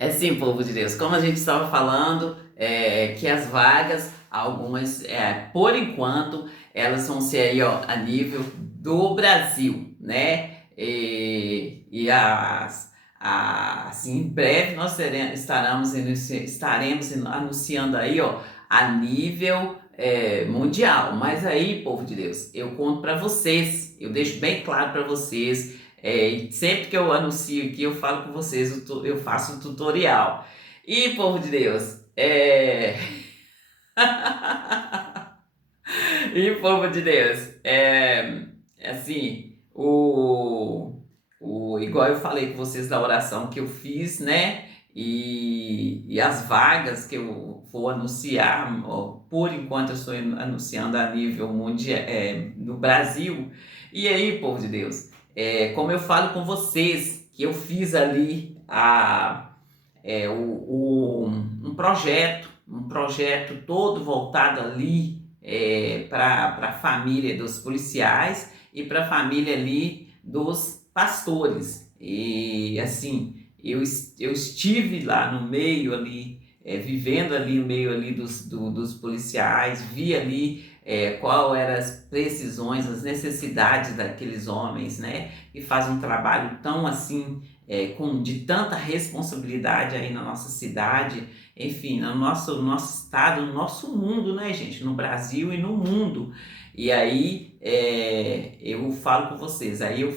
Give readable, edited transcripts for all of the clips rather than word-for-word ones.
É sim, povo de Deus. Como a gente estava falando, que as vagas, algumas, por enquanto, elas vão ser aí, ó, a nível do Brasil, né? Assim, em breve nós estaremos anunciando aí, ó, a nível mundial. Mas aí, povo de Deus, eu conto para vocês, eu deixo bem claro para vocês. E sempre que eu anuncio aqui, eu falo com vocês, eu faço um tutorial. E, povo de Deus, e, povo de Deus, assim, igual eu falei com vocês da oração que eu fiz, né? E as vagas que eu vou anunciar, ó, por enquanto eu estou anunciando a nível mundial, no Brasil. E aí, povo de Deus, como eu falo com vocês, que eu fiz ali um projeto todo voltado ali para a família dos policiais e para a família ali dos pastores. E assim, eu estive lá no meio ali, vivendo ali no meio ali dos policiais, vi ali qual eram as precisões, as necessidades daqueles homens, né? E faz um trabalho tão assim, de tanta responsabilidade aí na nossa cidade, enfim, no nosso estado, no nosso mundo, né, gente? No Brasil e no mundo. E aí eu falo com vocês, aí eu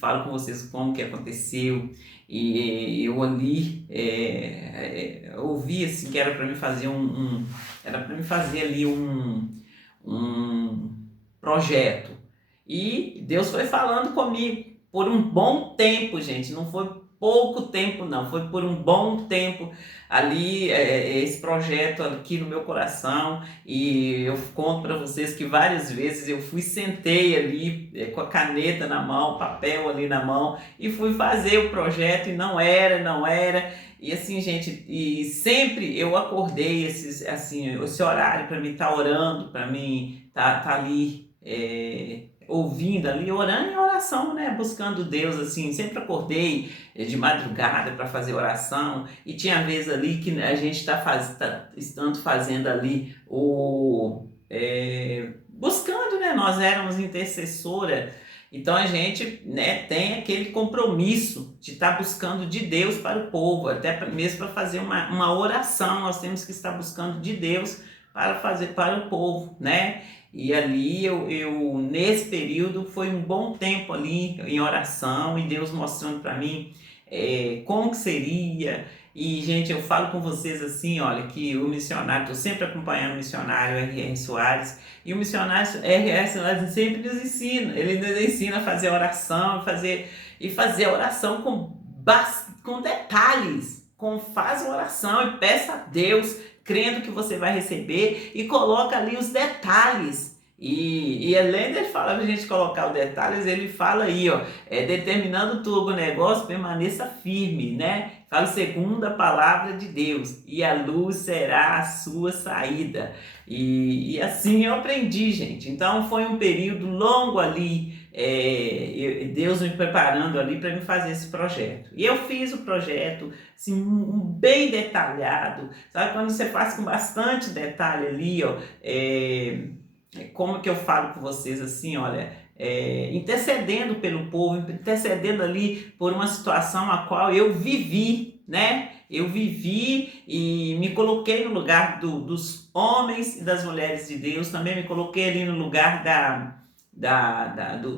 falo com vocês como que aconteceu, e eu ali ouvi assim que era para mim fazer era para mim fazer ali um projeto. E Deus foi falando comigo por um bom tempo, gente. Não foi pouco tempo, não. Foi por um bom tempo ali, esse projeto aqui no meu coração. E eu conto para vocês que várias vezes eu sentei ali com a caneta na mão, papel ali na mão, e fui fazer o projeto e não era. E assim, gente, e sempre eu acordei esse horário para mim estar orando, para mim tá ali ouvindo ali, orando em oração, né? Buscando Deus, assim, sempre acordei de madrugada para fazer oração, e tinha vezes ali que a gente estando fazendo ali buscando, né? Nós éramos intercessora, então a gente, né, tem aquele compromisso de estar buscando de Deus para o povo, até mesmo para fazer uma oração, nós temos que estar buscando de Deus para fazer para o povo, né? E ali nesse período foi um bom tempo ali em oração, e Deus mostrando para mim como que seria. E gente, eu falo com vocês assim, olha, que o missionário, estou sempre acompanhando o missionário R.R. Soares, e o missionário R.R. Soares sempre nos ensina, ele nos ensina a fazer oração, fazer oração com detalhes, faz uma oração e peça a Deus, crendo que você vai receber, e coloca ali os detalhes. E além de falar para a gente colocar os detalhes, ele fala aí, ó, determinando todo o negócio, permaneça firme, né? Fala segundo a palavra de Deus, e a luz será a sua saída. E assim eu aprendi, gente. Então foi um período longo ali, Deus me preparando ali para me fazer esse projeto. E eu fiz o projeto assim, bem detalhado, sabe? Quando você faz com bastante detalhe ali, ó, como que eu falo com vocês assim, olha, intercedendo pelo povo, intercedendo ali por uma situação a qual eu vivi, né? Eu vivi e me coloquei no lugar dos homens e das mulheres de Deus, também me coloquei ali no lugar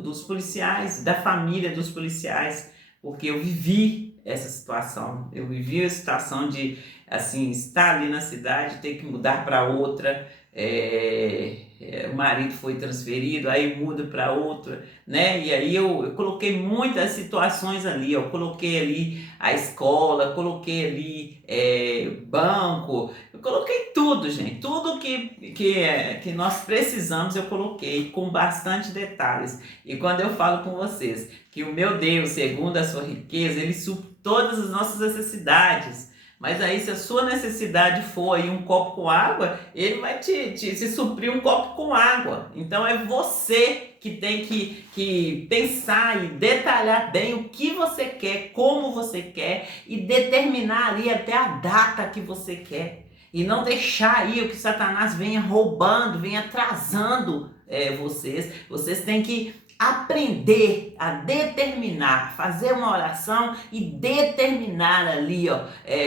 dos policiais, da família dos policiais, porque eu vivi essa situação, eu vivi a situação de assim, estar ali na cidade, ter que mudar para outra, o marido foi transferido, aí muda para outra, né? E aí eu coloquei muitas situações ali, eu coloquei ali a escola, coloquei ali banco, eu coloquei tudo, gente, tudo que nós precisamos eu coloquei com bastante detalhes. E quando eu falo com vocês que o meu Deus, segundo a sua riqueza, ele supre todas as nossas necessidades. Mas aí, se a sua necessidade for aí um copo com água, ele vai te suprir um copo com água. Então é você que tem que pensar e detalhar bem o que você quer, como você quer e determinar ali até a data que você quer. E não deixar aí o que Satanás venha roubando, venha atrasando vocês. Vocês têm que aprender a determinar, fazer uma oração e determinar ali,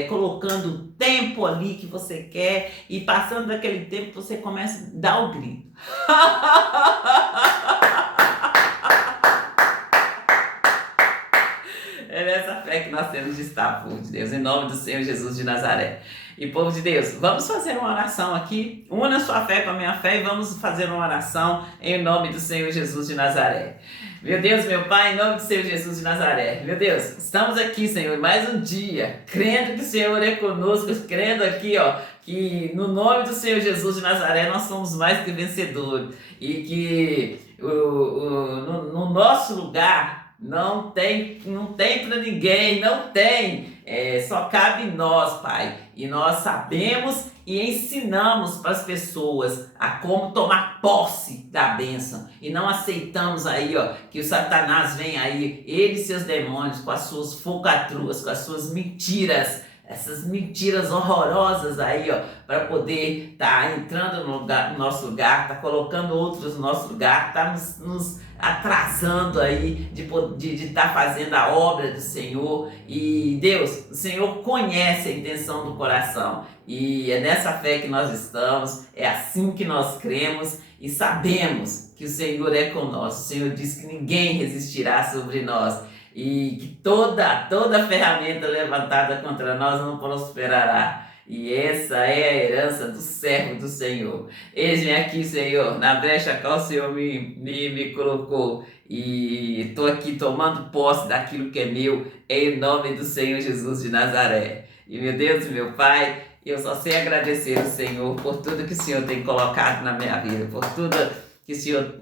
colocando o tempo ali que você quer e passando daquele tempo você começa a dar o grito. É nessa fé que nós temos de estar, povo de Deus, em nome do Senhor Jesus de Nazaré. E povo de Deus, vamos fazer uma oração aqui, una sua fé com a minha fé e vamos fazer uma oração em nome do Senhor Jesus de Nazaré. Meu Deus, meu Pai, em nome do Senhor Jesus de Nazaré, meu Deus, estamos aqui, Senhor, mais um dia, crendo que o Senhor é conosco, crendo aqui, que no nome do Senhor Jesus de Nazaré nós somos mais que vencedores e que no nosso lugar não tem para ninguém, não tem. Só cabe nós, Pai, e nós sabemos e ensinamos para as pessoas a como tomar posse da bênção e não aceitamos aí, que o Satanás vem aí, ele e seus demônios com as suas falcatruas, com as suas mentiras, essas mentiras horrorosas aí, para poder estar entrando no nosso lugar, tá colocando outros no nosso lugar, tá nos atrasando aí de estar fazendo a obra do Senhor. E Deus, o Senhor conhece a intenção do coração e é nessa fé que nós estamos, é assim que nós cremos e sabemos que o Senhor é conosco. O Senhor diz que ninguém resistirá sobre nós e que toda ferramenta levantada contra nós não prosperará. E essa é a herança do servo do Senhor. Eis-me aqui, Senhor, na brecha qual o Senhor me colocou. E estou aqui tomando posse daquilo que é meu, em nome do Senhor Jesus de Nazaré. E meu Deus, meu Pai, eu só sei agradecer ao Senhor por tudo que o Senhor tem colocado na minha vida, por tudo que o Senhor,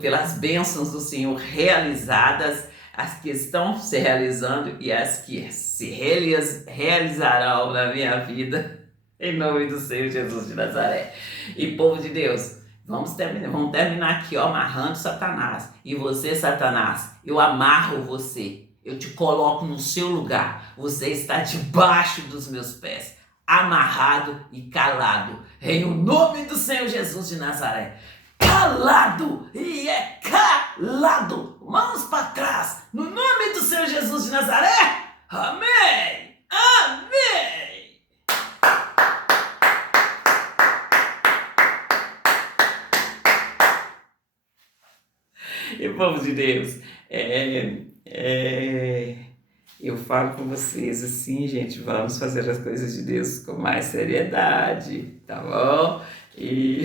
pelas bênçãos do Senhor realizadas, as que estão se realizando e as que se realizarão na minha vida, em nome do Senhor Jesus de Nazaré. E povo de Deus, vamos terminar aqui, amarrando Satanás. E você, Satanás, eu amarro você, eu te coloco no seu lugar, você está debaixo dos meus pés, amarrado e calado, em o nome do Senhor Jesus de Nazaré. Calado e calado, mãos para trás, no nome do Senhor Jesus de Nazaré, amém, amém. E povo de Deus, eu falo com vocês assim, gente, vamos fazer as coisas de Deus com mais seriedade, tá bom? E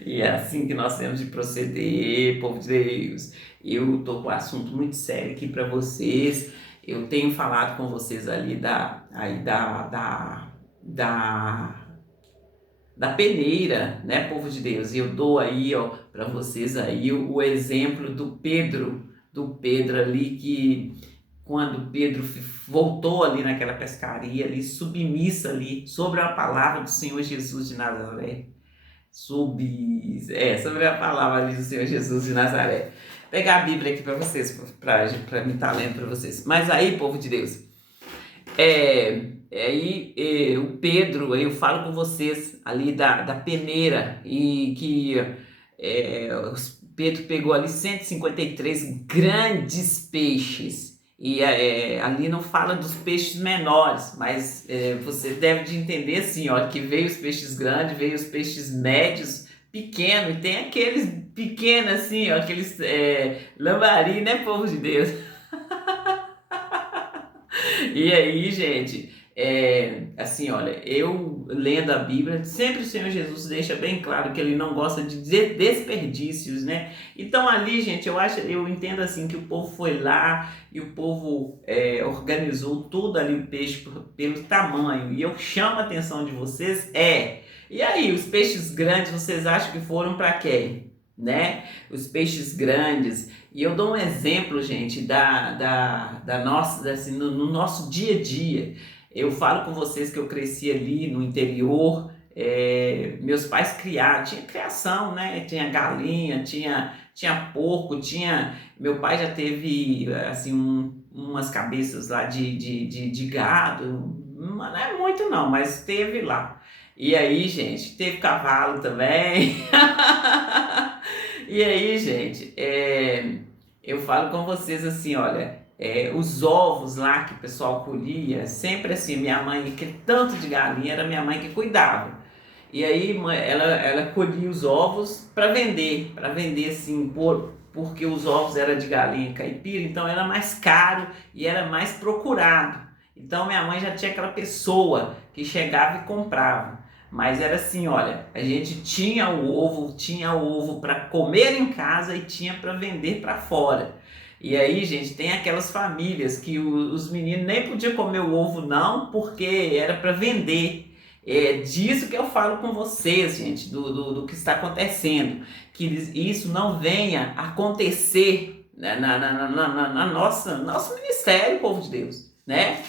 e é assim que nós temos de proceder, povo de Deus. Eu tô com um assunto muito sério aqui para vocês. Eu tenho falado com vocês ali da peneira, né, povo de Deus? E eu dou aí, para vocês aí o exemplo do Pedro ali que quando Pedro voltou ali naquela pescaria ali, submissa ali, sobre a palavra do Senhor Jesus de Nazaré, sobre a palavra ali do Senhor Jesus de Nazaré. Vou pegar a Bíblia aqui para vocês, para mim estar lendo para vocês. Mas aí, povo de Deus, o Pedro, eu falo com vocês ali da peneira, e que Pedro pegou ali 153 grandes peixes. E ali não fala dos peixes menores, mas você deve de entender assim, que veio os peixes grandes, veio os peixes médios, pequenos, e tem aqueles pequenos assim, aqueles lambari, né, povo de Deus? E aí, gente, assim, olha, eu lendo a Bíblia, sempre o Senhor Jesus deixa bem claro que ele não gosta de desperdícios, né? Então ali, gente, eu entendo assim que o povo foi lá e o povo organizou tudo ali, o peixe pelo tamanho. E eu chamo a atenção de vocês, e aí, os peixes grandes, vocês acham que foram para quem? Né? Os peixes grandes. E eu dou um exemplo, gente, da nossa, assim, no nosso dia a dia. Eu falo com vocês que eu cresci ali no interior, meus pais criaram, tinha criação, né? Tinha galinha, tinha porco, meu pai já teve, assim, umas cabeças lá de gado, não é muito não, mas teve lá. E aí, gente, teve cavalo também. E aí, gente, eu falo com vocês assim, olha, os ovos lá que o pessoal colhia, sempre assim, minha mãe, que tanto de galinha, era minha mãe que cuidava. E aí ela colhia os ovos para vender assim, porque os ovos eram de galinha caipira, então era mais caro e era mais procurado. Então minha mãe já tinha aquela pessoa que chegava e comprava. Mas era assim, olha, a gente tinha o ovo para comer em casa e tinha para vender para fora. E aí, gente, tem aquelas famílias que os meninos nem podiam comer o ovo não, porque era para vender. É disso que eu falo com vocês, gente, do que está acontecendo. Que isso não venha acontecer na nosso ministério, povo de Deus, né?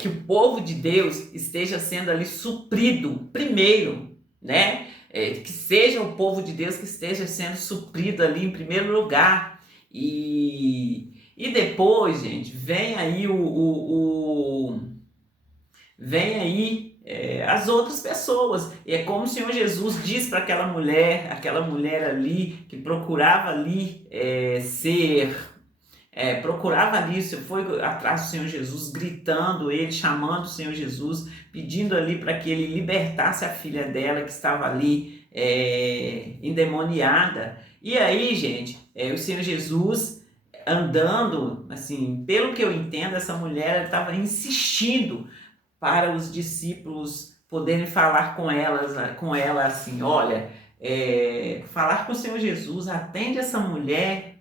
Que o povo de Deus esteja sendo ali suprido primeiro, né? Que seja o povo de Deus que esteja sendo suprido ali em primeiro lugar. E depois, gente, vem aí vem aí as outras pessoas. É como o Senhor Jesus diz para aquela mulher ali que procurava ali procurava ali, foi atrás do Senhor Jesus, gritando ele, chamando o Senhor Jesus, pedindo ali para que ele libertasse a filha dela que estava ali endemoniada. E aí, gente, o Senhor Jesus andando, assim, pelo que eu entendo, essa mulher estava insistindo para os discípulos poderem falar com ela assim, olha, falar com o Senhor Jesus, atende essa mulher,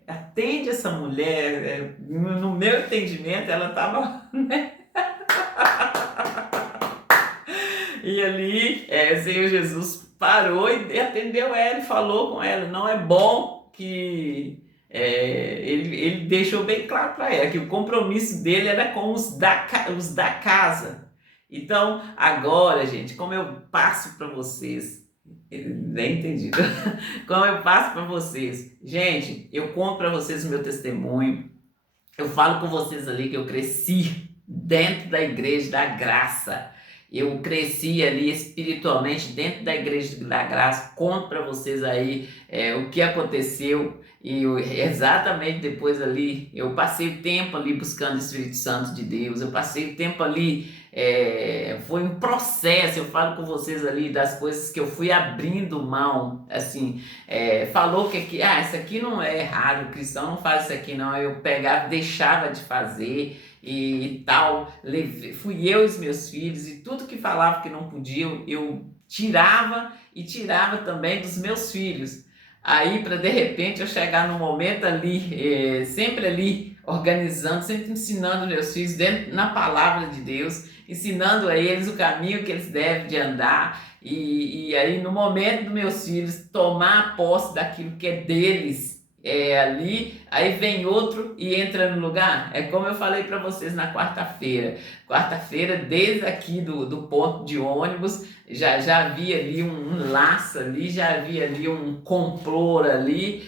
no meu entendimento, ela estava, né? E ali, o Senhor Jesus parou e atendeu ela e falou com ela. Não é bom que... ele deixou bem claro para ela que o compromisso dele era com os da casa. Então, agora, gente, como eu passo para vocês, nem entendido, como eu passo para vocês, gente, eu conto para vocês o meu testemunho, eu falo com vocês ali que eu cresci dentro da igreja da graça, eu cresci ali espiritualmente dentro da igreja da graça, conto para vocês aí o que aconteceu. E exatamente depois ali, eu passei o tempo ali buscando o Espírito Santo de Deus, eu passei o tempo ali, foi um processo, eu falo com vocês ali das coisas que eu fui abrindo mão, assim, falou que isso aqui não é errado, o cristão não faz isso aqui não, eu pegava, deixava de fazer e tal, fui eu e os meus filhos, e tudo que falava que não podia, eu tirava e tirava também dos meus filhos. Aí, para de repente eu chegar num momento ali, sempre ali, organizando, sempre ensinando meus filhos na palavra de Deus, ensinando a eles o caminho que eles devem de andar, e aí no momento dos meus filhos tomar posse daquilo que é deles, ali, aí vem outro e entra no lugar. É como eu falei para vocês na quarta-feira, desde aqui do ponto de ônibus, já havia ali um laço ali, já havia ali um complô ali,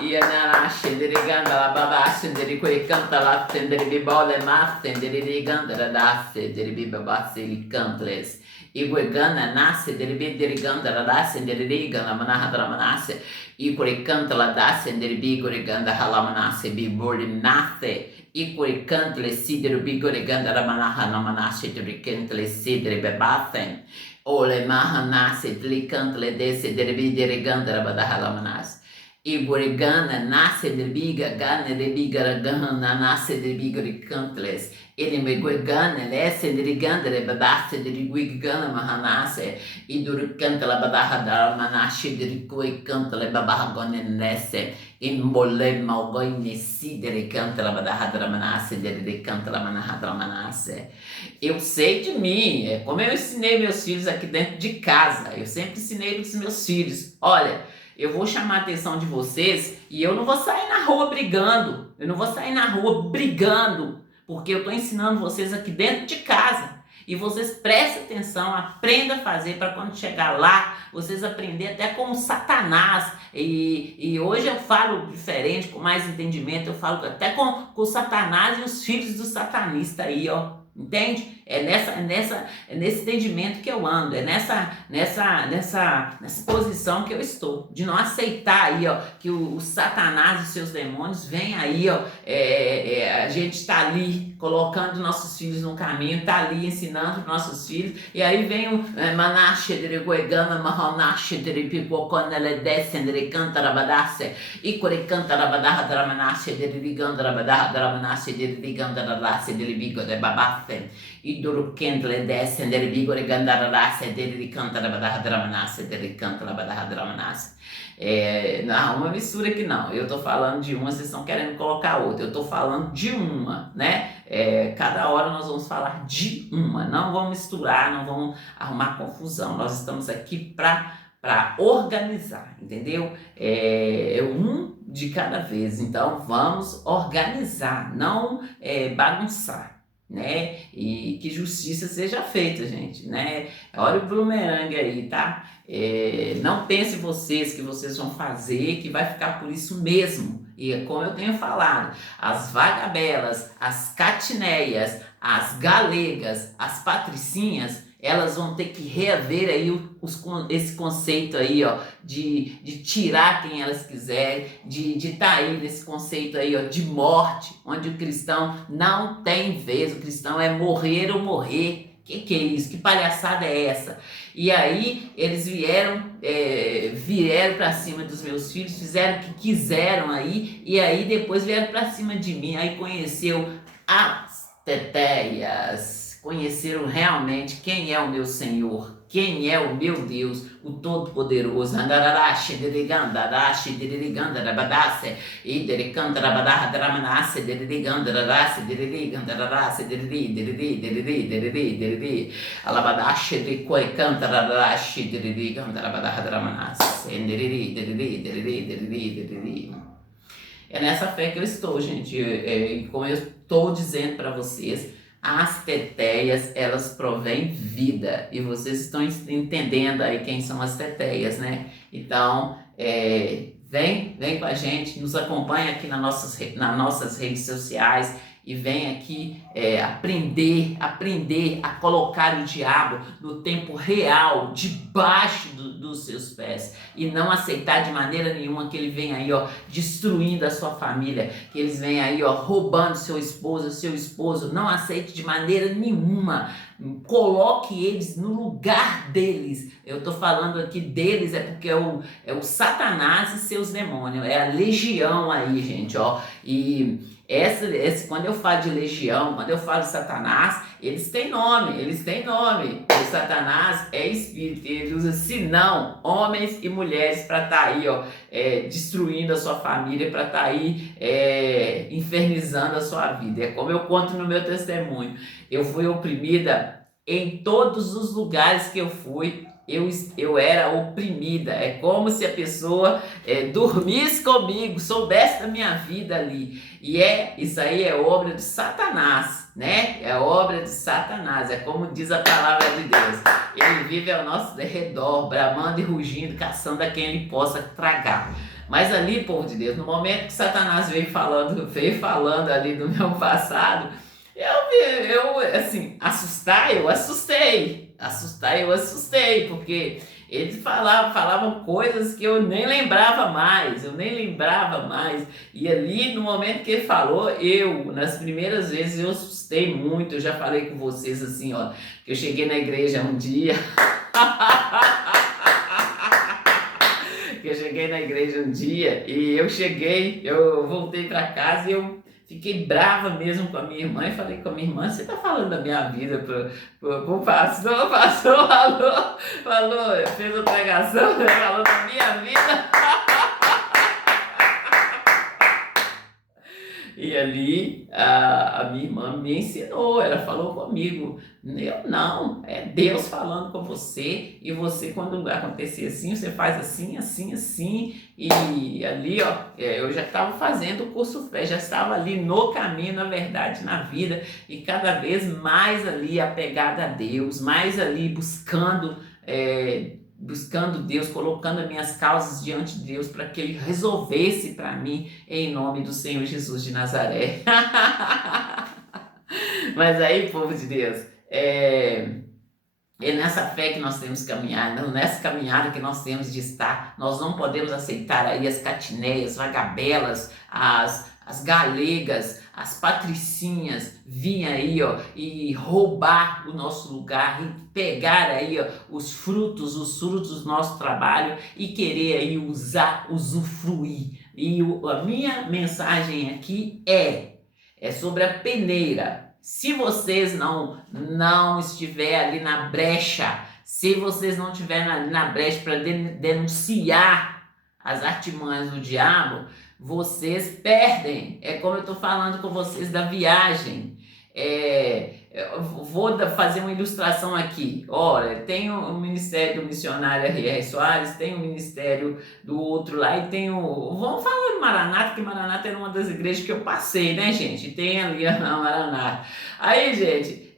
e a Nana Xenderiganda, a Baba Xendericanta, lá Xenderibibole, Mas Xenderiganda, da Xenderibibaba Silicantles. Iguegana nasce deribidiriganda radase derigana manahadra manase ikurikanta ladase deribigoriganda halamanase biborinace ikurikantle sideribigoriganda ramanaha namanase derikantle sideribebafem ole mahanase delikantle desse deribidiriganda rabadahalamanase Igorigana nasce deribiga gana deribigana nasce deribigoricantles Inimiguigana, lesse, diriganda, rebadasse, diriguigana, mahanase, iduricanta, labadaha, daramanashi, diriguicanta, lebabahagonenesse, imbole, malgoinesi, diricanta, labadaha, daramanasse, diricanta, lamanaha, daramanasse. Eu sei de mim, como eu ensinei meus filhos aqui dentro de casa, eu sempre ensinei os meus filhos, olha, eu vou chamar a atenção de vocês e eu não vou sair na rua brigando, porque eu estou ensinando vocês aqui dentro de casa. E vocês prestem atenção, aprendam a fazer para quando chegar lá, vocês aprenderem até com o Satanás. E hoje eu falo diferente, com mais entendimento, eu falo até com o Satanás e os filhos do satanista aí, ó. Entende? É nesse entendimento que eu ando, é nessa posição que eu estou, de não aceitar aí, ó, que o Satanás e seus demônios vêm aí, ó, a gente está ali colocando nossos filhos no caminho, está ali ensinando para nossos filhos, e aí vem o Manache de Goegana, Mahonache de Pipocona, Ledescendre, Cantarabadasse, e Corecantarabadarra, Dramanache de Ligandrabadarra, Dramanache de Ligandradasse, de Libigo de Babá. E Durukentle descender bigore gandararasse dele canta dramanasse dele canta dramanasse. Não, uma mistura que não. Eu tô falando de uma, vocês estão querendo colocar outra. Eu tô falando de uma, né? Cada hora nós vamos falar de uma. Não vamos misturar, não vamos arrumar confusão. Nós estamos aqui para organizar, entendeu? Um de cada vez. Então vamos organizar, não bagunçar. Né? E que justiça seja feita, gente, né? Olha o bumerangue aí, tá? Não pense vocês que vocês vão fazer, que vai ficar por isso mesmo. E como eu tenho falado, as vagabelas, as catineias, as galegas, as patricinhas, elas vão ter que reaver aí esse conceito aí, ó, de tirar quem elas quiserem, de estar aí nesse conceito aí, ó, de morte, onde o cristão não tem vez, o cristão é morrer ou morrer. Que é isso? Que palhaçada é essa? E aí eles vieram para cima dos meus filhos, fizeram o que quiseram aí, e aí depois vieram para cima de mim, aí conheceu as tetéias, conheceram realmente quem é o meu Senhor, quem é o meu Deus, o Todo-Poderoso. Andararache, derigandarache, derigandarabadasse, e dericandarabadaradramanasse, derigandararasse, derigandararasse, deriri, alabadache, dericoicantararache, derigandarabadaradramanasse, deriri. É nessa fé que eu estou, gente, e como eu estou dizendo para vocês, as tetéias, elas provêm vida, e vocês estão entendendo aí quem são as tetéias, né? Então, vem com a gente, nos acompanha aqui nas nossas redes sociais, e vem aqui aprender a colocar o diabo no tempo real, debaixo dos seus pés, e não aceitar de maneira nenhuma que ele venha aí, ó, destruindo a sua família, que eles venham aí, ó, roubando seu esposo. Não aceite de maneira nenhuma. Coloque eles no lugar deles. Eu tô falando aqui deles porque é o Satanás e seus demônios, é a legião aí, gente, ó. E quando eu falo de legião, quando eu falo de Satanás, eles têm nome. O Satanás é espírito, ele usa senão homens e mulheres para estar aí, ó, destruindo a sua família, para estar aí infernizando a sua vida. É como eu conto no meu testemunho. Eu fui oprimida em todos os lugares que eu fui. Eu era oprimida, é como se a pessoa dormisse comigo, soubesse da minha vida ali, e isso aí é obra de Satanás, né? É obra de Satanás, é como diz a palavra de Deus, ele vive ao nosso redor, bramando e rugindo, caçando a quem ele possa tragar. Mas ali, povo de Deus, no momento que Satanás veio falando ali do meu passado, eu assustei, porque eles falavam coisas que eu nem lembrava mais, e ali no momento que ele falou, nas primeiras vezes eu assustei muito. Eu já falei com vocês assim, ó, que eu cheguei na igreja um dia, e eu voltei para casa e eu fiquei brava mesmo com a minha irmã e falei com a minha irmã: você tá falando da minha vida pro pastor? O pastor falou, fez a pregação, falou da minha vida. E ali a minha irmã me ensinou, ela falou comigo. Eu não, é Deus falando com você, e você, quando acontecer assim, você faz assim, assim, assim. E ali, ó, eu já estava fazendo o curso fé, já estava ali no caminho, na verdade, na vida, e cada vez mais ali apegada a Deus, mais ali buscando Deus, colocando as minhas causas diante de Deus para que Ele resolvesse para mim, em nome do Senhor Jesus de Nazaré. Mas aí, povo de Deus, é nessa fé que nós temos que caminhar, nessa caminhada que nós temos de estar. Nós não podemos aceitar aí as catineias, vagabelas, as galegas, as patricinhas vir aí, ó, e roubar o nosso lugar, e pegar aí, ó, os frutos do nosso trabalho e querer aí usufruir. E a minha mensagem aqui é sobre a peneira. Se vocês não estiver ali na brecha, se vocês não estiverem ali na brecha para denunciar as artimanhas do diabo, vocês perdem. É como eu estou falando com vocês da viagem. Eu vou fazer uma ilustração aqui. Olha, tem o ministério do missionário R.R. Soares, tem o ministério do outro lá, e tem o... Vamos falar do Maranata, que Maranata era uma das igrejas que eu passei, né, gente? Tem ali a Maranata. Aí, gente,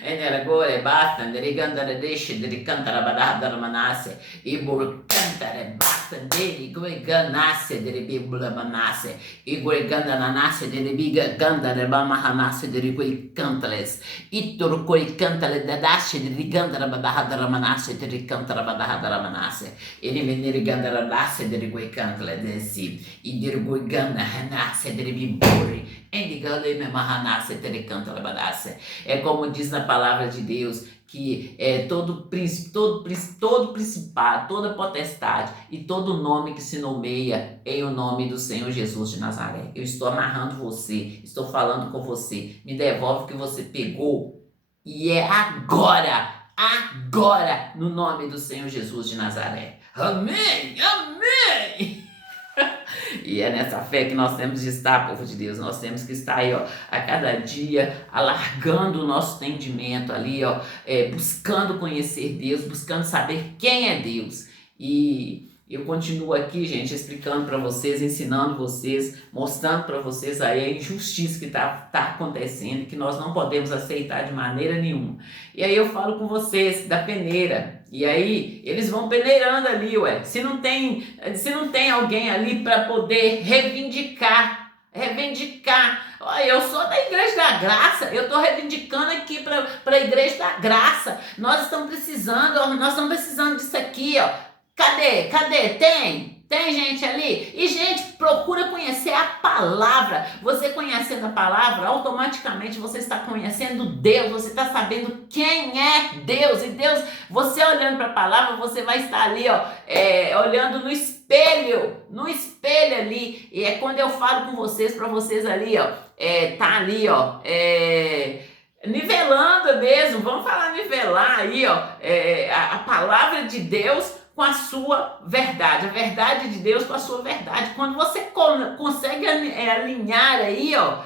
Enera gore basta, derigandare desce, dericantara badadara manasse, e burcantare basta, deriganasse, deribibula manasse, e goriganda nanasse, deribiga gandare bamahanasse, derigoi cantales, e turcoi cantale dadasse, derigandara badadara manasse, dericantara badadara manasse, e rivenirigandara dasse, derigoi cantale desi, e derigoi ganda hanasse, deribiburi. É como diz na palavra de Deus, que todo príncipe, todo principado, toda potestade e todo nome que se nomeia em o nome do Senhor Jesus de Nazaré. Eu estou amarrando você, estou falando com você. Me devolve o que você pegou, e é agora, no nome do Senhor Jesus de Nazaré. Amém, amém. E é nessa fé que nós temos de estar, povo de Deus. Nós temos que estar aí, ó, a cada dia, alargando o nosso entendimento ali, ó, buscando conhecer Deus, buscando saber quem é Deus. E eu continuo aqui, gente, explicando para vocês, ensinando vocês, mostrando para vocês aí a injustiça que tá acontecendo, que nós não podemos aceitar de maneira nenhuma. E aí eu falo com vocês da peneira. E aí eles vão peneirando ali, ué. Se não tem alguém ali para poder reivindicar. Olha, eu sou da Igreja da Graça, eu estou reivindicando aqui para a Igreja da Graça. Nós estamos precisando disso aqui, ó. Cadê? Tem gente ali? E, gente, procura conhecer a palavra. Você conhecendo a palavra, automaticamente você está conhecendo Deus, você está sabendo quem é Deus. E Deus, você olhando para a palavra, você vai estar ali, ó, olhando no espelho ali. E é quando eu falo com vocês, para vocês ali, ó, tá ali, ó, nivelando mesmo, vamos falar nivelar aí, ó, a palavra de Deus com a sua verdade, a verdade de Deus com a sua verdade. Quando você consegue alinhar aí, ó,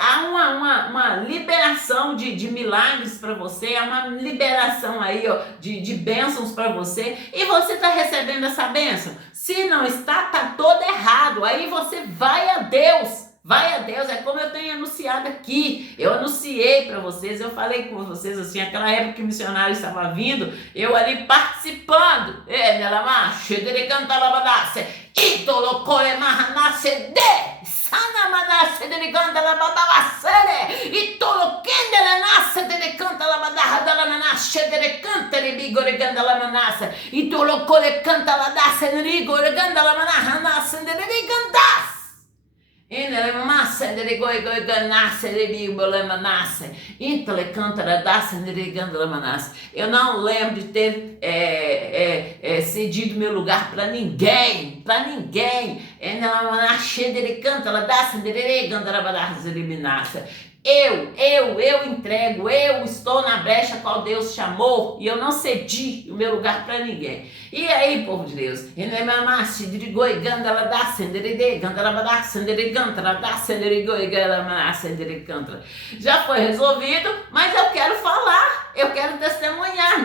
há uma liberação de milagres para você, há uma liberação aí, ó, de bênçãos para você, e você está recebendo essa bênção. Se não está, tá todo errado. Aí você vai a Deus. É como eu tenho anunciado aqui. Eu anunciei para vocês, eu falei com vocês assim, aquela época que o missionário estava vindo, eu ali participando. Nela marcha, dele canta labadasse, ídolo coemahanasse de sana manasse dele canta labadasse, ídolo kendele nasce dele canta labadaha dela manasse dele canta de bigore canta lamanasse, ídolo cole canta ladasse de rigore canta lamanaha nasce dele cantasse. Eu não lembro de ter cedido meu lugar para ninguém. eu entrego, eu estou na brecha qual Deus chamou e eu não cedi o meu lugar para ninguém. E aí, povo de Deus, já foi resolvido, mas eu quero falar, eu quero testemunhar.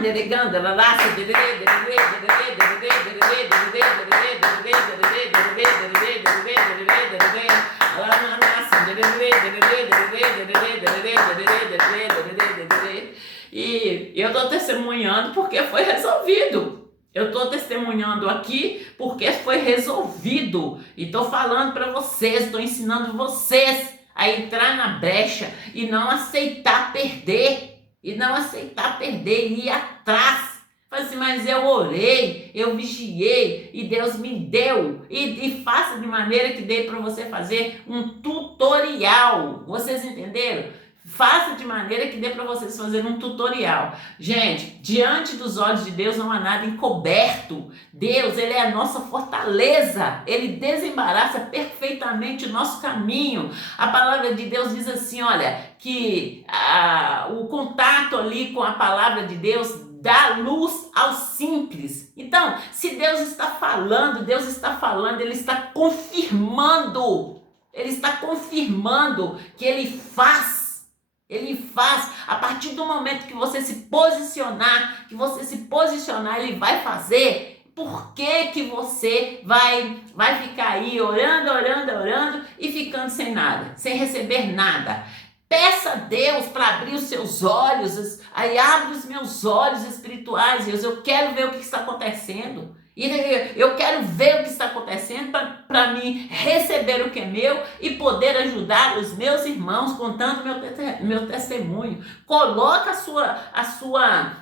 E eu estou testemunhando porque foi resolvido. Eu estou testemunhando aqui porque foi resolvido. E estou falando para vocês, estou ensinando vocês a entrar na brecha e não aceitar perder. E não aceitar perder e ir atrás. Fala assim, mas eu orei, eu vigiei e Deus me deu. E faça de maneira que dê para você fazer um tutorial. Vocês entenderam? Faça de maneira que dê para vocês fazerem um tutorial. Gente, diante dos olhos de Deus não há nada encoberto. Deus, Ele é a nossa fortaleza. Ele desembaraça perfeitamente o nosso caminho. A palavra de Deus diz assim, olha, que o contato ali com a palavra de Deus dá luz aos simples. Então, se Deus está falando, Ele está confirmando. Ele está confirmando que Ele faz. Ele faz, a partir do momento que você se posicionar, Ele vai fazer. Por que você vai ficar aí orando e ficando sem nada, sem receber nada? Peça a Deus para abrir os seus olhos, aí abre os meus olhos espirituais, Deus, eu quero ver o que está acontecendo. E eu quero ver o que está acontecendo para mim receber o que é meu e poder ajudar os meus irmãos contando meu testemunho. Coloca a sua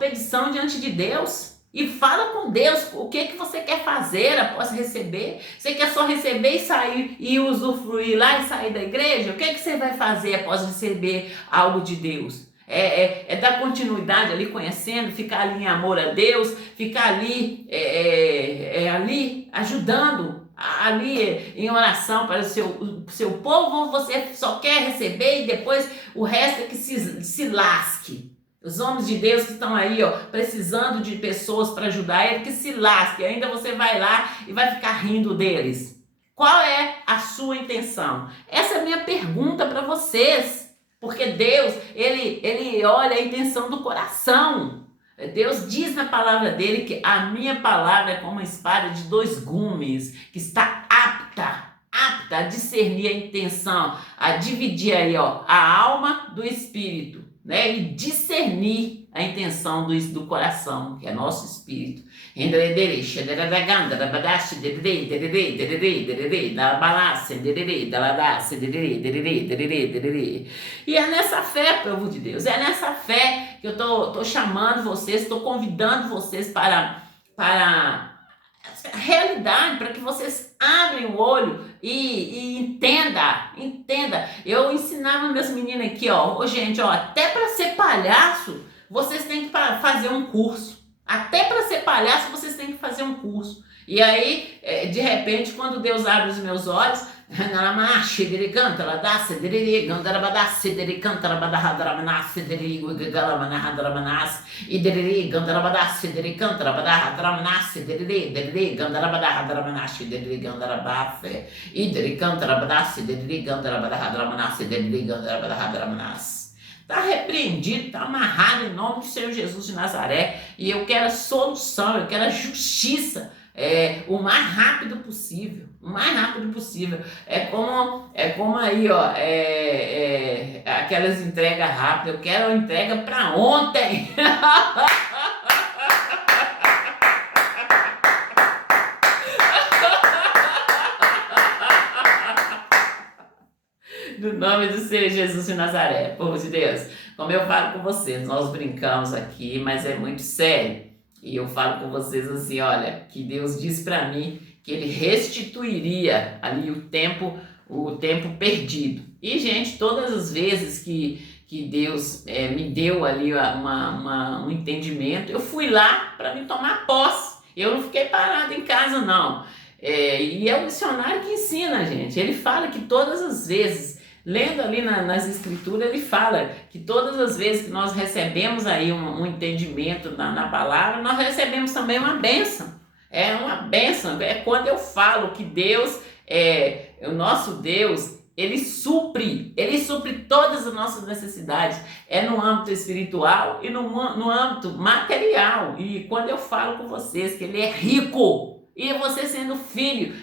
petição diante de Deus e fala com Deus o que você quer fazer após receber. Você quer só receber e sair e usufruir lá e sair da igreja? O que você vai fazer após receber algo de Deus? É dar continuidade ali conhecendo, ficar ali em amor a Deus, ficar ali, ali ajudando, ali em oração para o seu povo, ou você só quer receber e depois o resto é que se lasque. Os homens de Deus que estão aí, precisando de pessoas para ajudar ele, que se lasque, ainda você vai lá e vai ficar rindo deles. Qual é a sua intenção? Essa é a minha pergunta para vocês. Porque Deus, ele olha a intenção do coração. Deus diz na palavra dele que a minha palavra é como uma espada de 2 gumes, que está apta a discernir a intenção, a dividir aí, a alma do espírito, né? E discernir a intenção do coração, que é nosso espírito. E é nessa fé, povo de Deus, é nessa fé que eu tô chamando vocês, estou convidando vocês para a realidade, para que vocês abrem o olho e entenda. Eu ensinava meus meninos aqui, gente, até para ser palhaço, vocês têm que fazer um curso. Até para ser palhaço, vocês têm que fazer um curso. E aí, de repente, quando Deus abre os meus olhos, está repreendido, está amarrado em nome do Senhor Jesus de Nazaré. E eu quero a solução, eu quero a justiça, o mais rápido possível. O mais rápido possível. É como aí, aquelas entregas rápidas. Eu quero a entrega para ontem. No nome do Senhor Jesus de Nazaré, povo de Deus. Como eu falo com vocês, nós brincamos aqui, mas é muito sério. E eu falo com vocês assim, olha, que Deus disse para mim que Ele restituiria ali o tempo perdido. E, gente, todas as vezes que Deus me deu ali um entendimento, eu fui lá para me tomar posse. Eu não fiquei parado em casa, não. E é o missionário que ensina, gente. Ele fala que todas as vezes Lendo ali nas escrituras, ele fala que todas as vezes que nós recebemos aí um entendimento na palavra, nós recebemos também uma bênção. É uma bênção. É quando eu falo que Deus o nosso Deus, ele supre todas as nossas necessidades, no âmbito espiritual e no âmbito material. E quando eu falo com vocês que ele é rico, e você sendo filho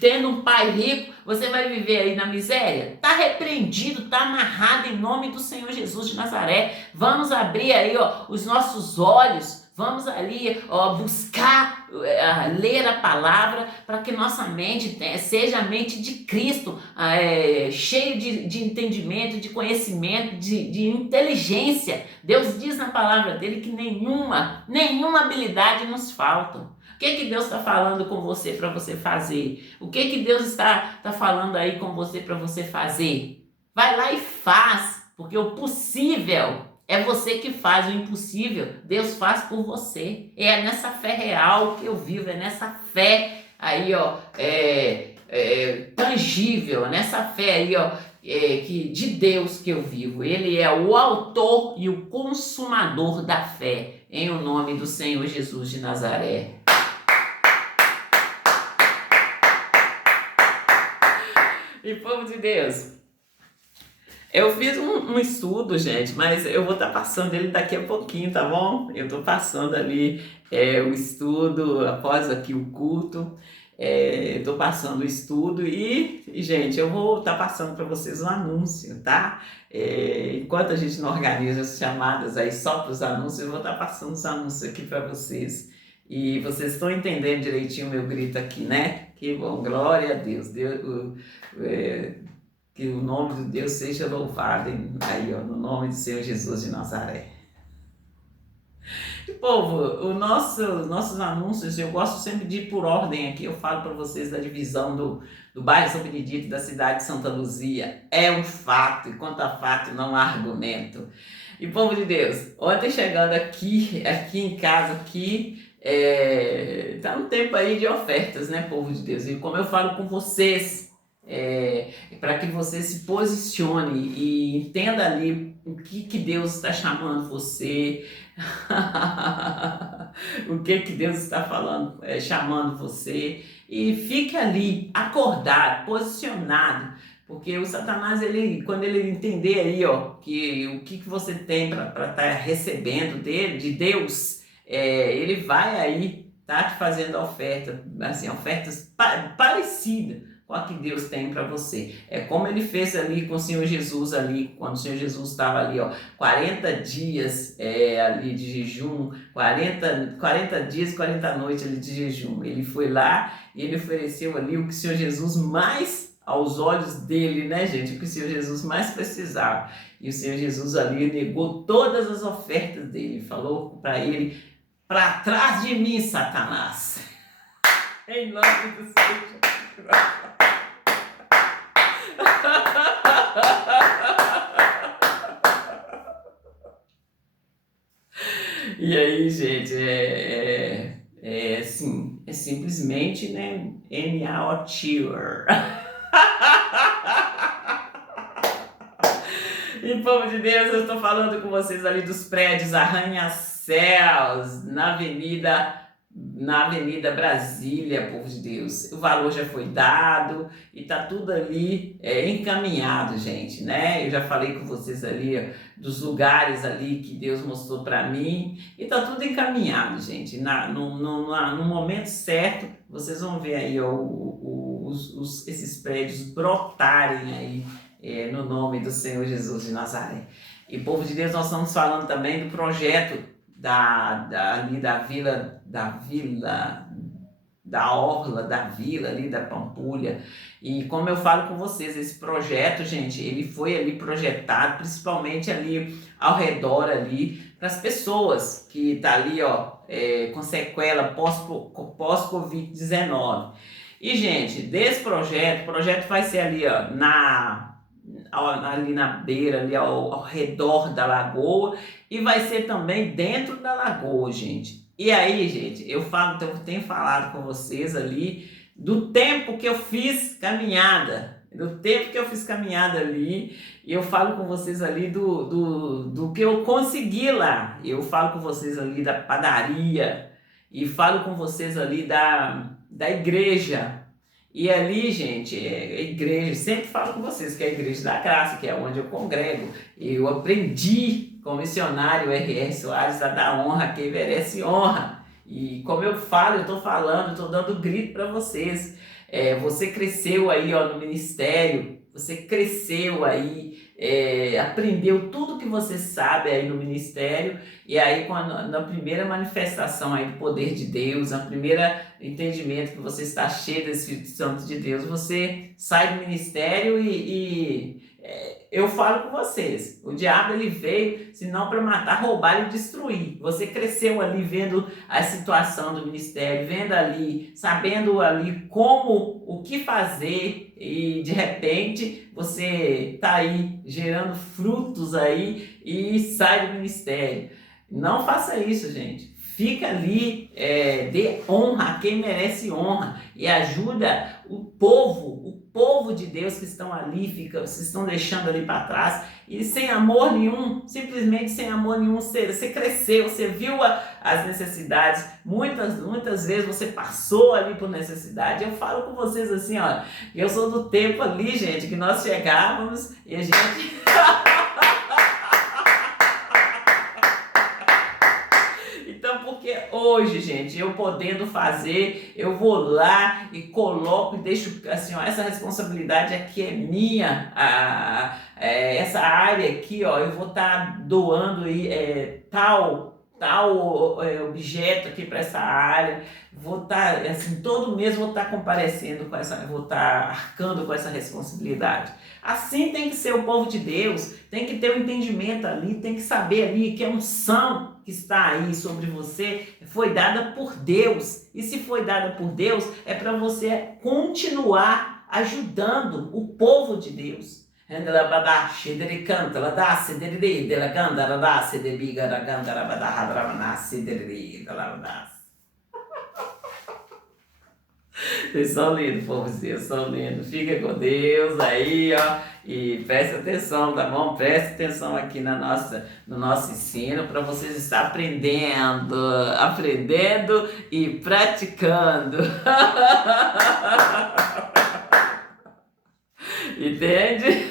tendo um pai rico, você vai viver aí na miséria? Está repreendido, está amarrado em nome do Senhor Jesus de Nazaré. Vamos abrir aí os nossos olhos. Vamos ali buscar ler a palavra para que nossa mente seja a mente de Cristo, cheia de entendimento, de conhecimento, de inteligência. Deus diz na palavra dele que nenhuma habilidade nos falta. O que Deus está falando com você para você fazer? O que Deus está falando aí com você para você fazer? Vai lá e faz, porque o possível é você que faz, o impossível Deus faz por você. É nessa fé real que eu vivo, é nessa fé aí, tangível, nessa fé aí, de Deus que eu vivo. Ele é o autor e o consumador da fé, em o nome do Senhor Jesus de Nazaré. E povo de Deus, eu fiz um estudo, gente, mas eu vou estar passando ele daqui a pouquinho, tá bom? Eu estou passando ali o estudo após aqui o culto. Estou passando o estudo e, gente, eu vou estar passando para vocês um anúncio, tá? Enquanto a gente não organiza as chamadas aí só para os anúncios, eu vou estar passando os anúncios aqui para vocês. E vocês estão entendendo direitinho o meu grito aqui, né? Que bom, glória a Deus. Que o nome de Deus seja louvado aí, no nome do Senhor Jesus de Nazaré. E, povo, os nossos anúncios, eu gosto sempre de ir por ordem aqui. Eu falo para vocês da divisão do bairro São Benedito da cidade de Santa Luzia. É um fato, e quanto a fato não há argumento. E, povo de Deus, ontem chegando aqui em casa, tá um tempo aí de ofertas, né, povo de Deus? E como eu falo com vocês, para que você se posicione e entenda ali o que Deus está chamando você, o que Deus está falando, chamando você, e fique ali acordado, posicionado, porque o Satanás, quando ele entender aí, que o que você tem para estar recebendo de Deus, ele vai aí te fazendo oferta, assim, ofertas parecidas com a que Deus tem para você. É como ele fez ali com o Senhor Jesus ali, quando o Senhor Jesus estava ali, 40 dias ali de jejum, 40 dias e 40 noites ali de jejum. Ele foi lá e ele ofereceu ali o que o Senhor Jesus mais, aos olhos dele, né, gente, o que o Senhor Jesus mais precisava. E o Senhor Jesus ali negou todas as ofertas dele, falou para ele: para trás de mim, Satanás. Em nome do Senhor Jesus. E aí, gente, assim, é simplesmente, né, N-A-O-T-R. E, povo de Deus, eu estou falando com vocês ali dos prédios arranha-céus na Avenida Brasília, povo de Deus. O valor já foi dado e tá tudo ali encaminhado, gente, né? Eu já falei com vocês ali dos lugares ali que Deus mostrou para mim e tá tudo encaminhado, gente. No momento certo, vocês vão ver aí esses prédios brotarem aí no nome do Senhor Jesus de Nazaré. E, povo de Deus, nós estamos falando também do projeto ali da orla da vila ali da Pampulha. E como eu falo com vocês, esse projeto, gente, ele foi ali projetado principalmente ali ao redor ali para as pessoas que tá ali com sequela pós-Covid-19. E, gente, desse projeto, o projeto vai ser ali ali na beira, ali ao redor da lagoa, e vai ser também dentro da lagoa, gente. E aí, gente, eu tenho falado com vocês ali do tempo que eu fiz caminhada do tempo que eu fiz caminhada ali, e eu falo com vocês ali do que eu consegui lá. Eu falo com vocês ali da padaria, e falo com vocês ali da igreja. E ali, gente, a igreja, sempre falo com vocês que é a Igreja da Graça, que é onde eu congrego. Eu aprendi com o missionário R.R. Soares a dar honra a quem merece honra. E como eu falo, eu estou falando, estou dando grito para vocês. Você cresceu aí, ó, no ministério, você cresceu aí, aprendeu tudo que você sabe aí no ministério, e aí na primeira manifestação aí do poder de Deus, na primeira entendimento que você está cheio do Espírito Santo de Deus, você sai do ministério eu falo com vocês, o diabo ele veio senão para matar, roubar e destruir. Você cresceu ali vendo a situação do ministério, vendo ali, sabendo ali o que fazer, e de repente você está aí gerando frutos aí e sai do ministério. Não faça isso, gente. Fica ali, dê honra a quem merece honra e ajuda o povo de Deus que estão ali, se estão deixando ali para trás, e sem amor nenhum, simplesmente sem amor nenhum. Você cresceu, você viu as necessidades, muitas vezes você passou ali por necessidade. Eu falo com vocês assim, ó, eu sou do tempo ali, gente, que nós chegávamos e a gente... Porque hoje, gente, eu podendo fazer, eu vou lá e coloco e deixo assim, ó, essa responsabilidade aqui é minha, essa área aqui, ó, eu vou estar doando aí, tal objeto aqui para essa área, vou estar, assim, todo mês vou estar comparecendo com essa, vou estar arcando com essa responsabilidade. Assim tem que ser o povo de Deus, tem que ter um entendimento ali, tem que saber ali que a unção que está aí sobre você foi dada por Deus, e se foi dada por Deus, é para você continuar ajudando o povo de Deus. Vocês são lindos, povo, vocês são lindos. Fica com Deus aí, ó, e preste atenção, tá bom? Preste atenção aqui no nosso ensino, para vocês estar aprendendo e praticando. Entende?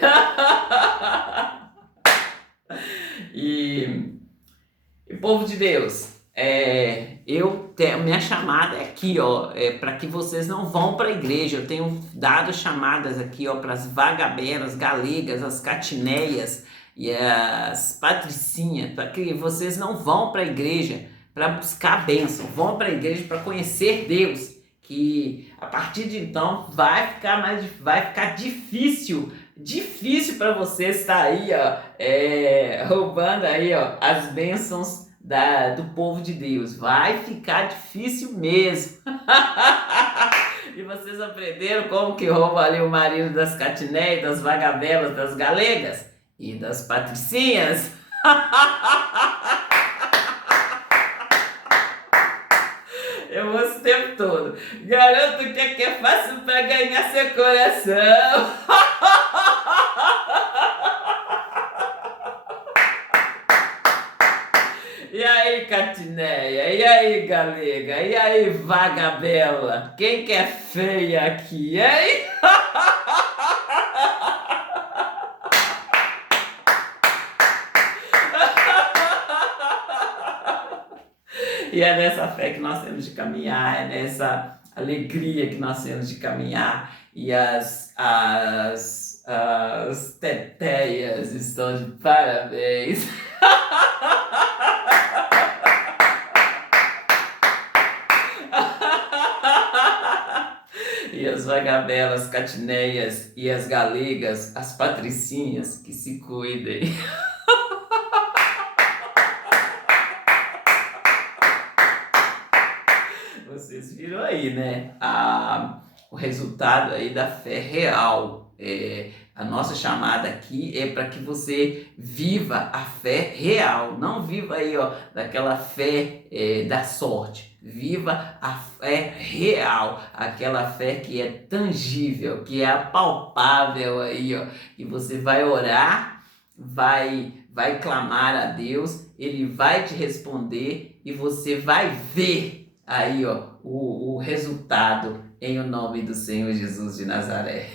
E povo de Deus, minha chamada é aqui, ó, para que vocês não vão para a igreja. Eu tenho dado chamadas aqui, ó, para as vagabelas, galegas, as catineias e as patricinhas, para que vocês não vão para a igreja para buscar bênção, vão para a igreja para conhecer Deus, que a partir de então vai ficar difícil para você estar aí, ó, roubando aí, ó, as bênçãos do povo de Deus. Vai ficar difícil mesmo. E vocês aprenderam como que rouba ali o marido das catineias, das vagabelas, das galegas e das patricinhas? Eu ouço o tempo todo. Garoto, o que é fácil para ganhar seu coração? E aí, catineia? E aí, galega? E aí, vagabela? Quem que é feia aqui, hein? E é nessa fé que nós temos de caminhar, é nessa alegria que nós temos de caminhar. E as teteias estão de parabéns. E as vagabelas, catineias e as galegas, as patricinhas, que se cuidem. Vocês viram aí, né? O resultado aí da fé real. A nossa chamada aqui é para que você viva a fé real, não viva aí, ó, daquela fé da sorte. Viva a fé real, aquela fé que é tangível, que é palpável aí, ó, e você vai orar, vai clamar a Deus, Ele vai te responder e você vai ver aí, ó, o resultado em o nome do Senhor Jesus de Nazaré.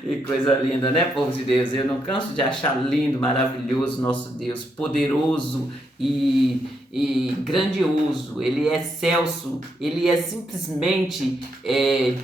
Que coisa linda, né, povo de Deus? Eu não canso de achar lindo, maravilhoso nosso Deus, poderoso e grandioso. Ele é excelso, ele é simplesmente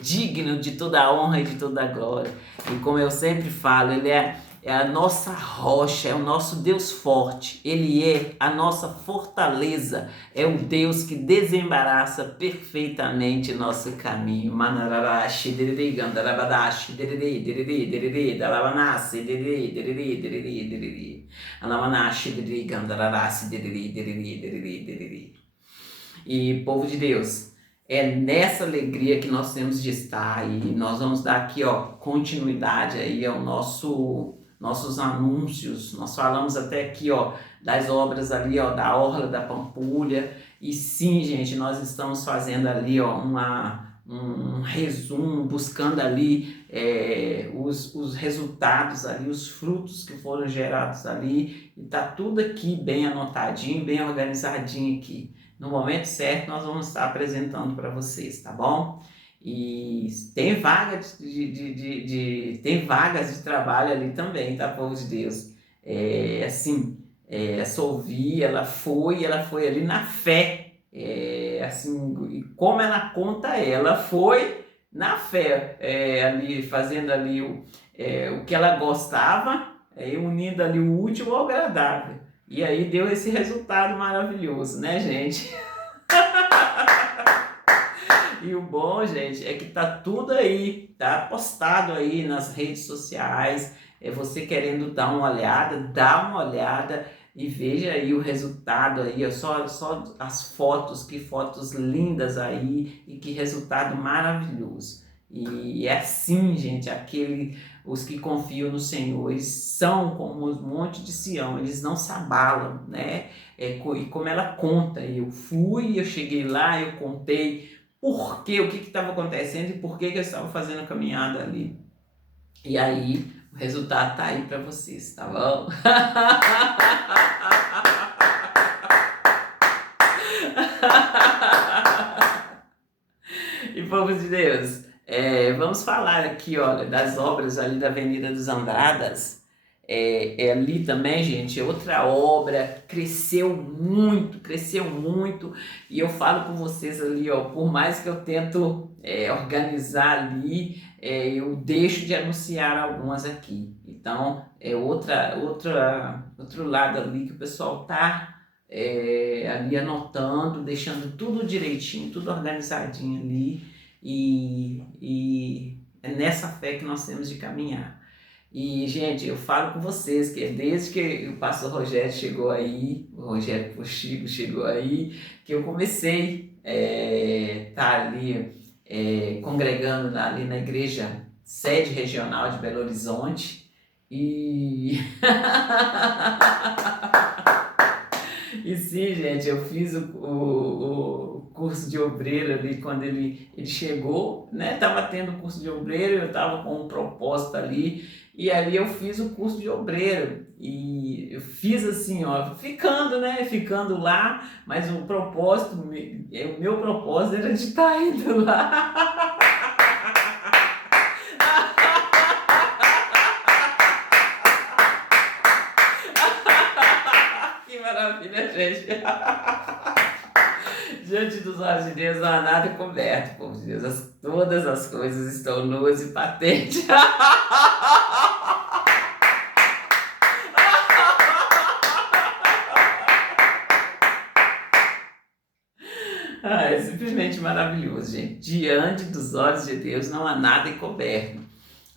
digno de toda a honra e de toda a glória. E como eu sempre falo, ele é a nossa rocha, é o nosso Deus forte, ele é a nossa fortaleza, é o Deus que desembaraça perfeitamente nosso caminho. Manararashi, deriri, gandarabadashi, deriri, deriri, deriri, dalabanasi, deriri, deriri, deriri, deriri, alamanashi, deriri, gandararasi, deriri, deriri, deriri, deriri. E povo de Deus, é nessa alegria que nós temos de estar e nós vamos dar aqui, ó, continuidade aí ao nossos anúncios. Nós falamos até aqui, ó, das obras ali, ó, da Orla da Pampulha. E sim, gente, nós estamos fazendo ali, ó, um resumo, buscando ali os resultados ali, os frutos que foram gerados ali. E tá tudo aqui bem anotadinho, bem organizadinho aqui. No momento certo, nós vamos estar apresentando para vocês, tá bom? E tem tem vagas de trabalho ali também, tá, povo de Deus? A Solvi, ela foi ali na fé. E como ela conta, ela foi na fé, ali fazendo ali o que ela gostava, unindo ali o útil ao agradável. E aí deu esse resultado maravilhoso, né, gente? E o bom, gente, é que tá tudo aí, tá postado aí nas redes sociais. Você querendo dar uma olhada, dá uma olhada e veja aí o resultado aí, só as fotos, que fotos lindas aí e que resultado maravilhoso. E é assim, gente, os que confiam no Senhor, eles são como os montes de Sião, eles não se abalam, né? E como ela conta, eu cheguei lá, eu contei o que estava acontecendo e por que eu estava fazendo a caminhada ali. E aí, o resultado tá aí para vocês, tá bom? E povo de Deus, vamos falar aqui, olha, das obras ali da Avenida dos Andradas. Ali também, gente, outra obra, cresceu muito, e eu falo com vocês ali, ó, por mais que eu tento organizar ali, eu deixo de anunciar algumas aqui. Então, outro lado ali que o pessoal tá ali anotando, deixando tudo direitinho, tudo organizadinho ali, e é nessa fé que nós temos de caminhar. E, gente, eu falo com vocês que desde que o pastor Rogério chegou aí, o Rogério Pochigo chegou aí, que eu comecei tá ali congregando ali na igreja sede regional de Belo Horizonte. E e sim, gente, eu fiz o curso de obreiro ali quando ele chegou, né? Tava tendo curso de obreiro, eu tava com um propósito ali, e ali eu fiz o curso de obreiro. E eu fiz assim, ó, ficando lá, mas o meu propósito era de estar indo lá. Que maravilha, gente. Diante dos olhos de Deus não há nada coberto, povo de Deus. Todas as coisas estão nuas e patentes. É simplesmente maravilhoso, gente. Diante dos olhos de Deus não há nada encoberto.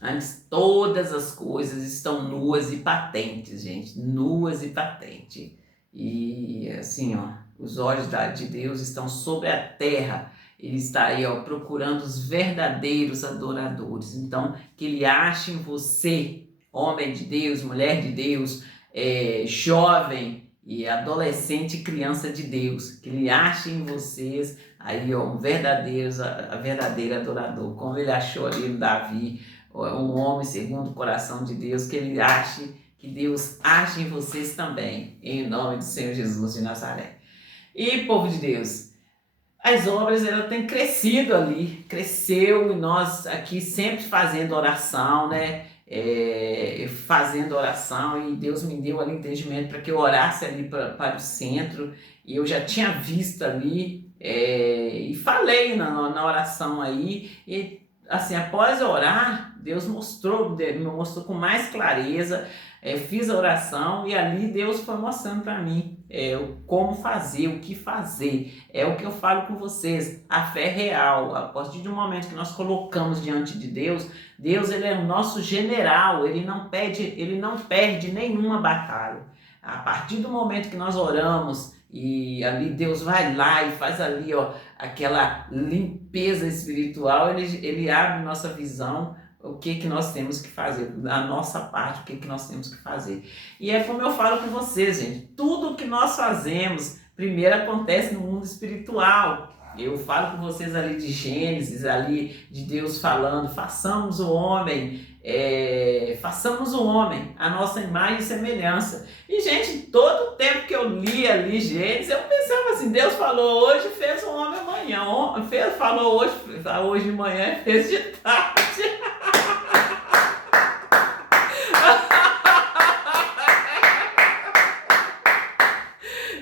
Antes, todas as coisas estão nuas e patentes, gente. Nuas e patentes. E assim, ó, Os olhos de Deus estão sobre a terra. Ele está aí, ó, procurando os verdadeiros adoradores. Então, que Ele ache em você, homem de Deus, mulher de Deus, jovem e adolescente, criança de Deus. Que Ele ache em vocês aí, ó, um verdadeiro adorador, como Ele achou ali no Davi, um homem segundo o coração de Deus. Que Deus ache em vocês também, em nome do Senhor Jesus de Nazaré. E, povo de Deus, as obras elas têm crescido ali, cresceu, e nós aqui sempre fazendo oração, né? Fazendo oração, e Deus me deu ali entendimento para que eu orasse ali para o centro, e eu já tinha visto ali, e falei na oração aí, e assim, após orar, Deus me mostrou com mais clareza. Fiz a oração e ali Deus foi mostrando para mim como fazer, o que fazer. É o que eu falo com vocês, a fé real. A partir de um momento que nós colocamos diante de Deus, Deus ele é o nosso general, ele não perde nenhuma batalha. A partir do momento que nós oramos, e ali Deus vai lá e faz ali, ó, aquela limpeza espiritual, ele abre nossa visão, o que nós temos que fazer, a nossa parte, o que nós temos que fazer. E é como eu falo com vocês, gente, tudo que nós fazemos, primeiro acontece no mundo espiritual. Eu falo com vocês ali de Gênesis, ali de Deus falando, façamos o homem a nossa imagem e semelhança. E, gente, todo o tempo que eu li ali Gênesis, eu pensava assim, Deus falou hoje, fez o homem amanhã, falou hoje de manhã, fez de tarde.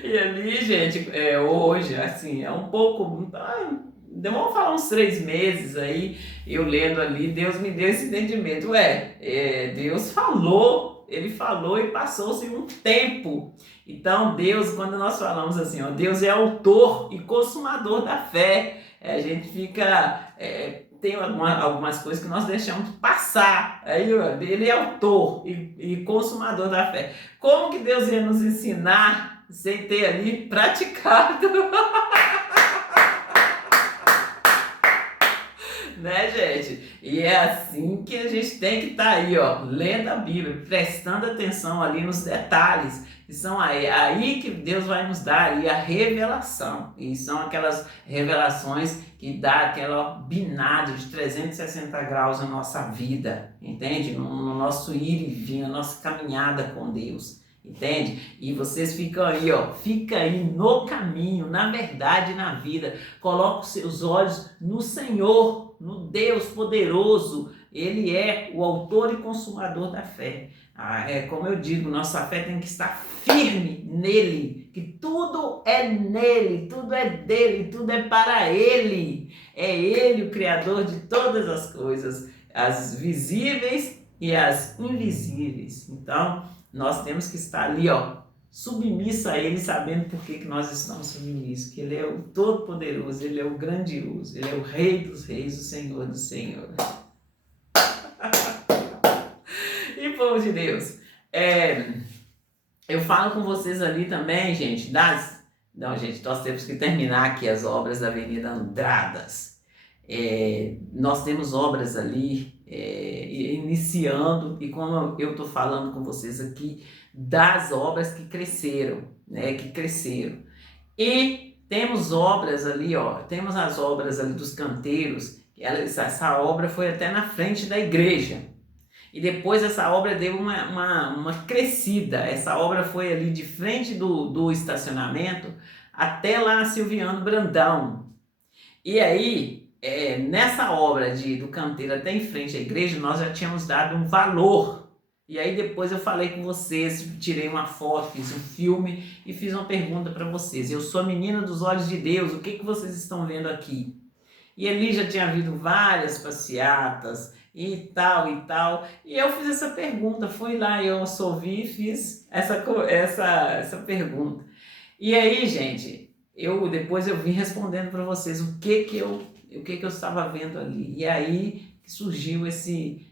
E ali, gente, hoje, assim, é um pouco... Vamos falar uns 3 meses aí, eu lendo ali, Deus me deu esse entendimento. Deus falou, Ele falou e passou-se um tempo. Então, Deus, quando nós falamos assim, ó, Deus é autor e consumador da fé, a gente fica... tem algumas coisas que nós deixamos passar. Aí, Ele é autor e consumador da fé. Como que Deus ia nos ensinar sem ter ali praticado? Né, gente? E é assim que a gente tem que estar aí, ó, lendo a Bíblia, prestando atenção ali nos detalhes. E são aí que Deus vai nos dar aí a revelação. E são aquelas revelações que dá aquela binada de 360 graus na nossa vida, entende? No nosso ir e vir, na nossa caminhada com Deus. Entende? E vocês ficam aí, ó, fica aí no caminho, na verdade, na vida. Coloca os seus olhos no Senhor, no Deus poderoso. Ele é o autor e consumador da fé. Como eu digo, nossa fé tem que estar firme nele, que tudo é nele, tudo é dele, tudo é para ele. É ele o Criador de todas as coisas, as visíveis e as invisíveis. Então, nós temos que estar ali, ó, submisso a Ele, sabendo por que nós estamos submissos, que Ele é o Todo-Poderoso, Ele é o Grandioso, Ele é o Rei dos Reis, o Senhor dos Senhores. E, povo de Deus, eu falo com vocês ali também, gente, Não, gente, nós temos que terminar aqui as obras da Avenida Andradas. Nós temos obras ali iniciando, e como eu estou falando com vocês aqui das obras que cresceram, né, e temos obras ali, ó, temos as obras ali dos canteiros, essa obra foi até na frente da igreja, e depois essa obra deu uma crescida, essa obra foi ali de frente do estacionamento até lá Silviano Brandão, e aí nessa obra do canteiro até em frente à igreja, nós já tínhamos dado um valor. E aí depois eu falei com vocês, tirei uma foto, fiz um filme e fiz uma pergunta para vocês. Eu sou a menina dos olhos de Deus, o que vocês estão vendo aqui? E ali já tinha havido várias passeatas e tal. E eu fiz essa pergunta, fui lá, eu absolvi e fiz essa pergunta. E aí, gente, depois eu vim respondendo para vocês o que eu estava vendo ali. E aí surgiu esse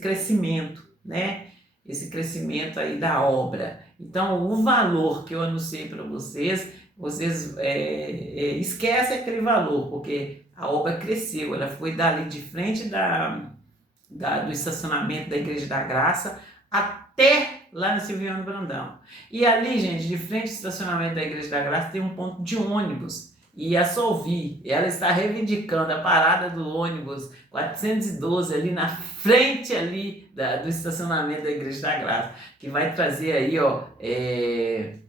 crescimento, né? Esse crescimento aí da obra. Então, o valor que eu anunciei para vocês, vocês esquecem aquele valor, porque a obra cresceu, ela foi dali de frente do estacionamento da Igreja da Graça até lá na Silviano Brandão. E ali, gente, de frente ao estacionamento da Igreja da Graça tem um ponto de ônibus. E a Solvi, ela está reivindicando a parada do ônibus 412 ali na frente ali do estacionamento da Igreja da Graça, que vai trazer aí,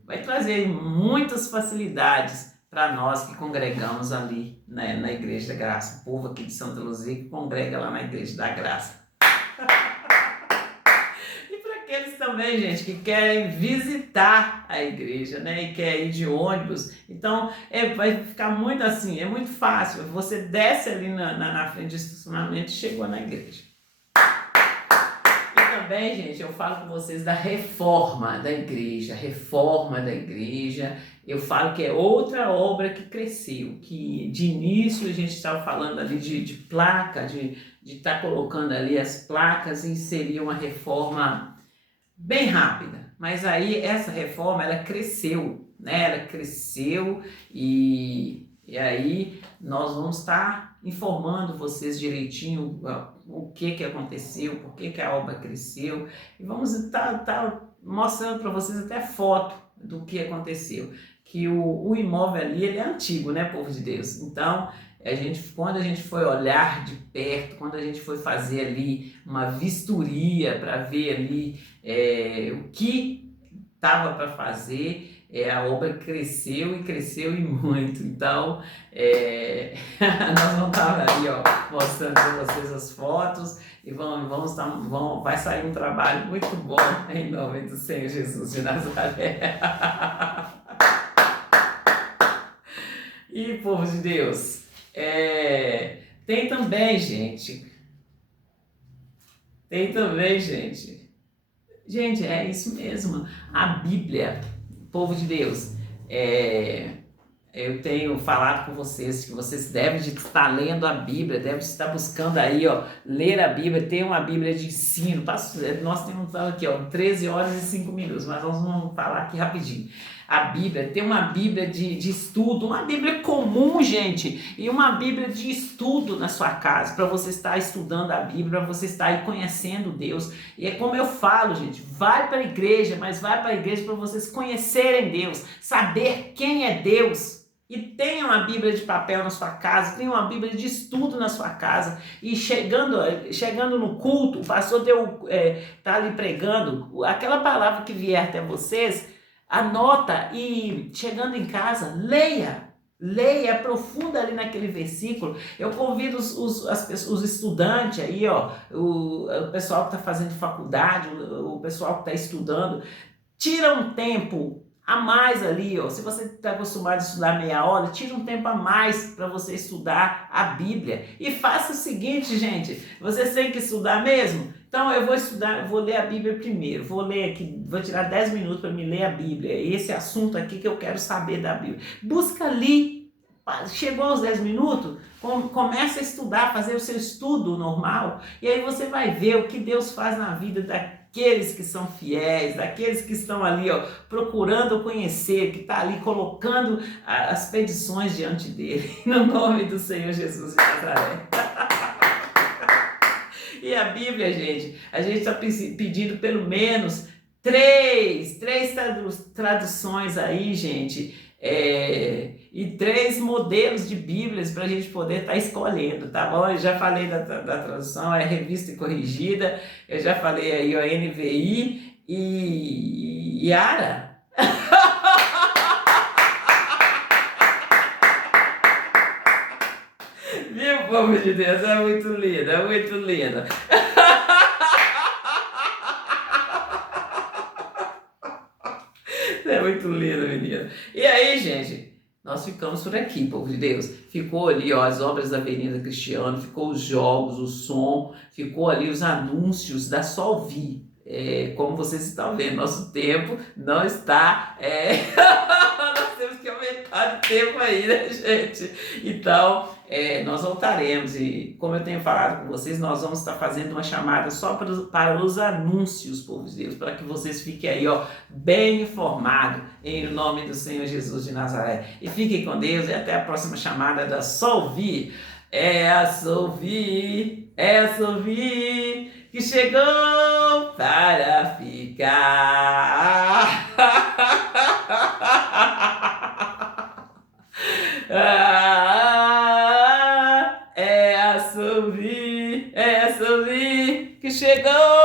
vai trazer aí muitas facilidades para nós que congregamos ali, né, na Igreja da Graça, o povo aqui de Santa Luzia que congrega lá na Igreja da Graça. Aqueles também, gente, que querem visitar a igreja, né, e querem ir de ônibus, então vai ficar muito assim, é muito fácil, você desce ali na frente do estacionamento e chegou na igreja. E também, gente, eu falo com vocês da reforma da igreja, eu falo que é outra obra que cresceu, que de início a gente estava falando ali de placa, de estar colocando ali as placas e seria uma reforma bem rápida, mas aí essa reforma ela cresceu, né? Ela cresceu e aí nós vamos estar informando vocês direitinho o que aconteceu, por que a obra cresceu e vamos estar mostrando para vocês até foto do que aconteceu, que o imóvel ali ele é antigo, né, povo de Deus? Então quando a gente foi olhar de perto, quando a gente foi fazer ali uma vistoria para ver ali o que estava para fazer, a obra cresceu e muito. Então, nós vamos estar ali mostrando para vocês as fotos e vai sair um trabalho muito bom em nome do Senhor Jesus de Nazaré. E, povo de Deus, tem também, gente, é isso mesmo, a Bíblia, povo de Deus, eu tenho falado com vocês que vocês devem estar lendo a Bíblia, devem estar buscando aí, ler a Bíblia, ter uma Bíblia de ensino. Nós temos aqui, 13 horas e 5 minutos, mas nós vamos falar aqui rapidinho. A Bíblia, ter uma Bíblia de estudo, uma Bíblia comum, gente, e uma Bíblia de estudo na sua casa, para você estar estudando a Bíblia, para você estar aí conhecendo Deus. E é como eu falo, gente, vai para a igreja, mas vai para a igreja para vocês conhecerem Deus, saber quem é Deus. E tenha uma Bíblia de papel na sua casa, tenha uma Bíblia de estudo na sua casa, e chegando no culto, o pastor tá ali pregando, aquela palavra que vier até vocês, anota e chegando em casa, leia, aprofunda ali naquele versículo. Eu convido os estudantes aí, o pessoal que está fazendo faculdade, o pessoal que está estudando, tira um tempo a mais ali, se você está acostumado a estudar meia hora, tira um tempo a mais para você estudar a Bíblia. E faça o seguinte, gente, vocês têm que estudar mesmo? Então eu vou ler a Bíblia primeiro, vou tirar 10 minutos para me ler a Bíblia, esse assunto aqui que eu quero saber da Bíblia. Busca ali, chegou aos 10 minutos, começa a estudar, fazer o seu estudo normal, e aí você vai ver o que Deus faz na vida daqueles que são fiéis, daqueles que estão ali procurando conhecer, que está ali colocando as petições diante dele, no nome do Senhor Jesus de Nazaré. E a Bíblia, gente, a gente está pedindo pelo menos três traduções aí, gente, e 3 modelos de Bíblias para a gente poder estar escolhendo, tá bom? Eu já falei da tradução, revista e corrigida, eu já falei aí, NVI e Yara. Viu, povo de Deus? É muito lindo, é muito lindo. É muito lindo, menina. E aí, gente, nós ficamos por aqui, povo de Deus. Ficou ali, as obras da Avenida Cristiano, ficou os jogos, o som, ficou ali os anúncios da Solvi. Como vocês estão vendo, nosso tempo não está... Nós temos que aumentar de tempo aí, né, gente? Então, Nós voltaremos e, como eu tenho falado com vocês, nós vamos estar fazendo uma chamada só para os anúncios, povo de Deus, para que vocês fiquem aí, ó, bem informados, em nome do Senhor Jesus de Nazaré. E fiquem com Deus e até a próxima chamada da Só Ouvir. É a Só Ouvir que chegou para ficar. É a Só Ouvir que chegou